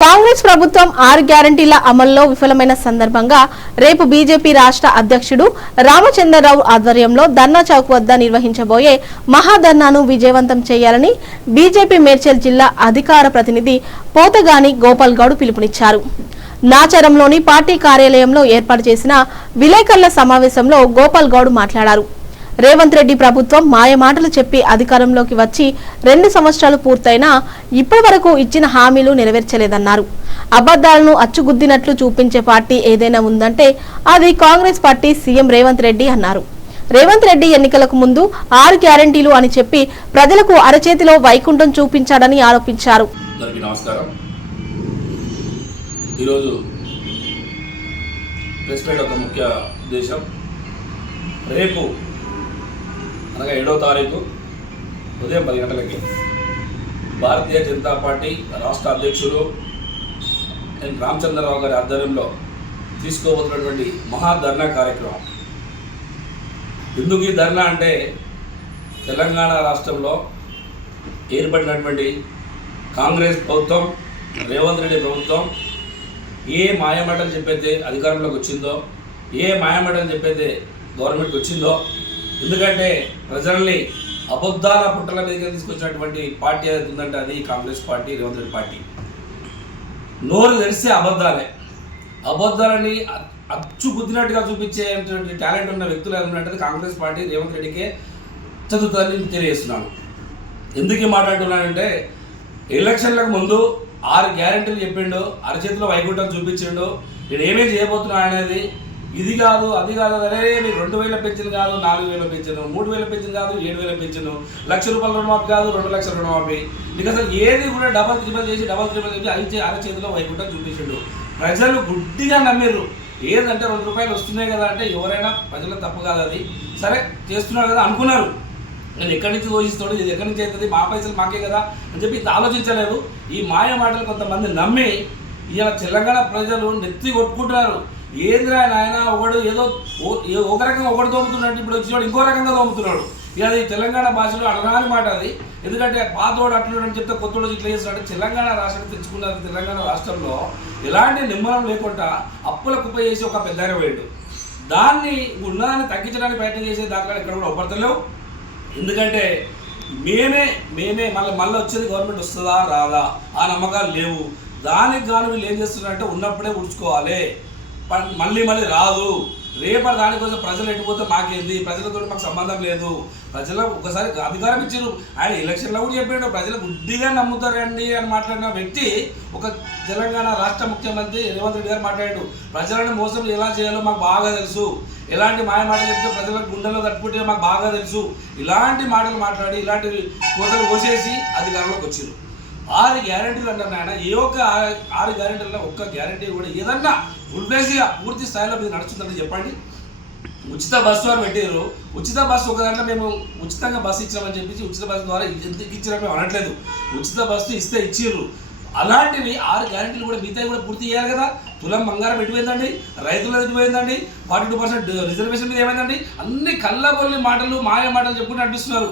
కాంగ్రెస్ ప్రభుత్వం ఆరు గ్యారంటీల అమల్లో విఫలమైన సందర్భంగా రేపు బీజేపీ రాష్ట్ర అధ్యక్షుడు రామచంద్రరావు ఆధ్వర్యంలో ధర్నా చౌక్ వద్ద నిర్వహించబోయే మహాధర్నాను విజయవంతం చేయాలని బీజేపీ మేడ్చల్ జిల్లా అధికార ప్రతినిధి పోతగాని గోపాల్ గౌడ్ పిలుపునిచ్చారు. నాచారంలోని పార్టీ కార్యాలయంలో ఏర్పాటు చేసిన విలేకరుల సమావేశంలో గోపాల్ గౌడ్ మాట్లాడారు. రేవంత్ రెడ్డి ప్రభుత్వం మాయ మాటలు చెప్పి అధికారంలోకి వచ్చి రెండు సంవత్సరాలు పూర్తయినా ఇప్పటి వరకు ఇచ్చిన హామీలు నెరవేర్చలేదన్నారు. అబద్దాలను అచ్చుగుద్దినట్లు చూపించే పార్టీ ఏదైనా ఉందంటే అది Congress party CM Revanth Reddy అన్నారు. రేవంత్ రెడ్డి ఎన్నికలకు ముందు ఆరు గ్యారంటీలు అని చెప్పి ప్రజలకు అరచేతిలో వైకుంఠం చూపించాడని ఆరోపించారు. ఈరోజు ప్రెస్ మీట్ ఒక ముఖ్య ఉద్దేశం. రేపు అనగా ఏడవ తారీఖు ఉదయం పది గంటలకి భారతీయ జనతా పార్టీ రాష్ట్ర అధ్యక్షులు ఎన్ రామచంద్రరావు గారి ఆధ్వర్యంలో తీసుకోబోతున్నటువంటి మహాధర్నా కార్యక్రమం. ఎందుకు ఈ ధర్నా అంటే తెలంగాణ రాష్ట్రంలో ఏర్పడినటువంటి కాంగ్రెస్ ప్రభుత్వం రేవంత్ రెడ్డి ప్రభుత్వం ఏ మాయమాటలు చెప్పైతే అధికారంలోకి వచ్చిందో ఏ మాయమాటలు చెప్పైతే గవర్నమెంట్కి వచ్చిందో ఎందుకంటే ప్రజల్ని అబద్ధాల పుట్టల మీదకి తీసుకొచ్చినటువంటి పార్టీ ఏదైతే ఉందంటే అది Congress party Revanth Reddy party. నోరు తెరిస్తే అబద్ధాలే. అబద్ధాలని అచ్చు గుద్దినట్టుగా చూపించేటువంటి టాలెంట్ ఉన్న వ్యక్తులు ఏమంటే కాంగ్రెస్ పార్టీ రేవంత్ రెడ్డికే చదువుతారని తెలియజేస్తున్నాను. ఎందుకు మాట్లాడుతున్నానంటే ఎలక్షన్లకు ముందు ఆరు గ్యారెంటీలు చెప్పిండు అరచేతిలో వైకుంఠం చూపించిండు నేను ఏమేమి చేయబోతున్నా అనేది ఇది కాదు అది కాదు అదే మీకు రెండు వేల పెన్షన్ కాదు నాలుగు వేల పెన్షన్ మూడు వేల పెన్షన్ కాదు ఏడు వేల పెన్షన్ లక్ష రూపాయల రుణమాఫీ కాదు రెండు లక్షల రుణమాఫీ. నీకు అసలు ఏది కూడా డబల్ త్రిబల్ చేసి డబల్ త్రిబల్ చేసి అరిచే అరచేతిలో వైకుంఠం చూపించాడు. ప్రజలు గుడ్డిగా నమ్మిర్రు. ఏదంటే రెండు రూపాయలు వస్తున్నాయి కదా అంటే ఎవరైనా ప్రజలకు తప్పు కాదు అది. సరే చేస్తున్నారు కదా అనుకున్నారు. నేను ఎక్కడి నుంచి దోషిస్తాడు ఇది ఎక్కడి నుంచి అవుతుంది మా పైసలు మాకే కదా అని చెప్పి ఇది ఆలోచించలేదు. ఈ మాయ మాటలు కొంతమంది నమ్మి ఇలా తెలంగాణ ప్రజలు నెత్తి కొట్టుకుంటున్నారు. ఏంద్రా నాయన ఒకడు ఏదో ఓ- ఒక రకంగా ఒకటి తోముతున్నాడు ఇప్పుడు వచ్చినవాడు ఇంకో రకంగా తోముతున్నాడు ఇది అది తెలంగాణ భాషలో అడగాని మాట అది. ఎందుకంటే పాతోడు అట్లున్నాడు అని చెప్తే కొత్తోడు ఇట్లా చేస్తున్నాడు తెలంగాణ రాష్ట్రం తెచ్చుకున్నారు తెలంగాణ రాష్ట్రంలో ఎలాంటి నిమ్మలం లేకుండా అప్పుల కుప్ప చేసి ఒక పెద్ద వేయడు దాన్ని ఉన్నదాన్ని తగ్గించడానికి ప్రయత్నం చేసే దాకా ఇక్కడ కూడా ఒప్పడతలేవు ఎందుకంటే మేమే మేమే మళ్ళీ మళ్ళీ వచ్చేది గవర్నమెంట్ వస్తుందా రాదా? ఆ నమ్మకాలు లేవు. దానికి గాను వీళ్ళు ఏం చేస్తున్నారంటే ఉన్నప్పుడే ఉడుచుకోవాలి మళ్ళీ మళ్ళీ రాదు. రేపటి దానికోసం ప్రజలు ఎట్టిపోతే మాకేంది? ప్రజలతో మాకు సంబంధం లేదు. ప్రజలు ఒకసారి అధికారం ఇచ్చారు ఆయన ఎలక్షన్లో కూడా చెప్పాడు ప్రజలు గుడ్డిగా నమ్ముతారండి అని మాట్లాడిన వ్యక్తి ఒక తెలంగాణ రాష్ట్ర ముఖ్యమంత్రి రేవంత్ రెడ్డి గారు మాట్లాడాడు. ప్రజలను మోసం ఎలా చేయాలో మాకు బాగా తెలుసు. ఎలాంటి మాయ మాటలు చెప్తే ప్రజల గుండెల్లో తట్టుకుంటే మాకు బాగా తెలుసు. ఇలాంటి మాటలు మాట్లాడి ఇలాంటి కోతలు కోసేసి అధికారంలోకి వచ్చారు ఆరు గ్యారెంటీలు అంటారు నాయన. ఏ ఒక్క ఆరు గ్యారెంటీల్లో ఒక్క గ్యారెంటీ కూడా ఏదన్నా ఉల్బేసిగా పూర్తి స్థాయిలో మీరు నడుస్తుందని చెప్పండి. ఉచిత బస్సు అని పెట్టారు ఉచిత బస్సు ఒక దాంట్లో మేము ఉచితంగా బస్సు ఇచ్చామని చెప్పేసి ఉచిత బస్సు ద్వారా ఎందుకు ఇచ్చినా మేము అనట్లేదు. ఉచిత బస్సు ఇస్తే ఇచ్చిర్రు. అలాంటివి ఆరు గ్యారెంటీలు కూడా మిగతా కూడా పూర్తి చేయాలి కదా. తులం బంగారం ఎటుపోయిందండి రైతులు ఎటుపోయిందండి ఫార్టీ టూ పర్సెంట్ రిజర్వేషన్ మీద ఏమైందండి? అన్ని కళ్ళబొల్లి మాటలు మాయ మాటలు చెప్పుకుంటూ నడిపిస్తున్నారు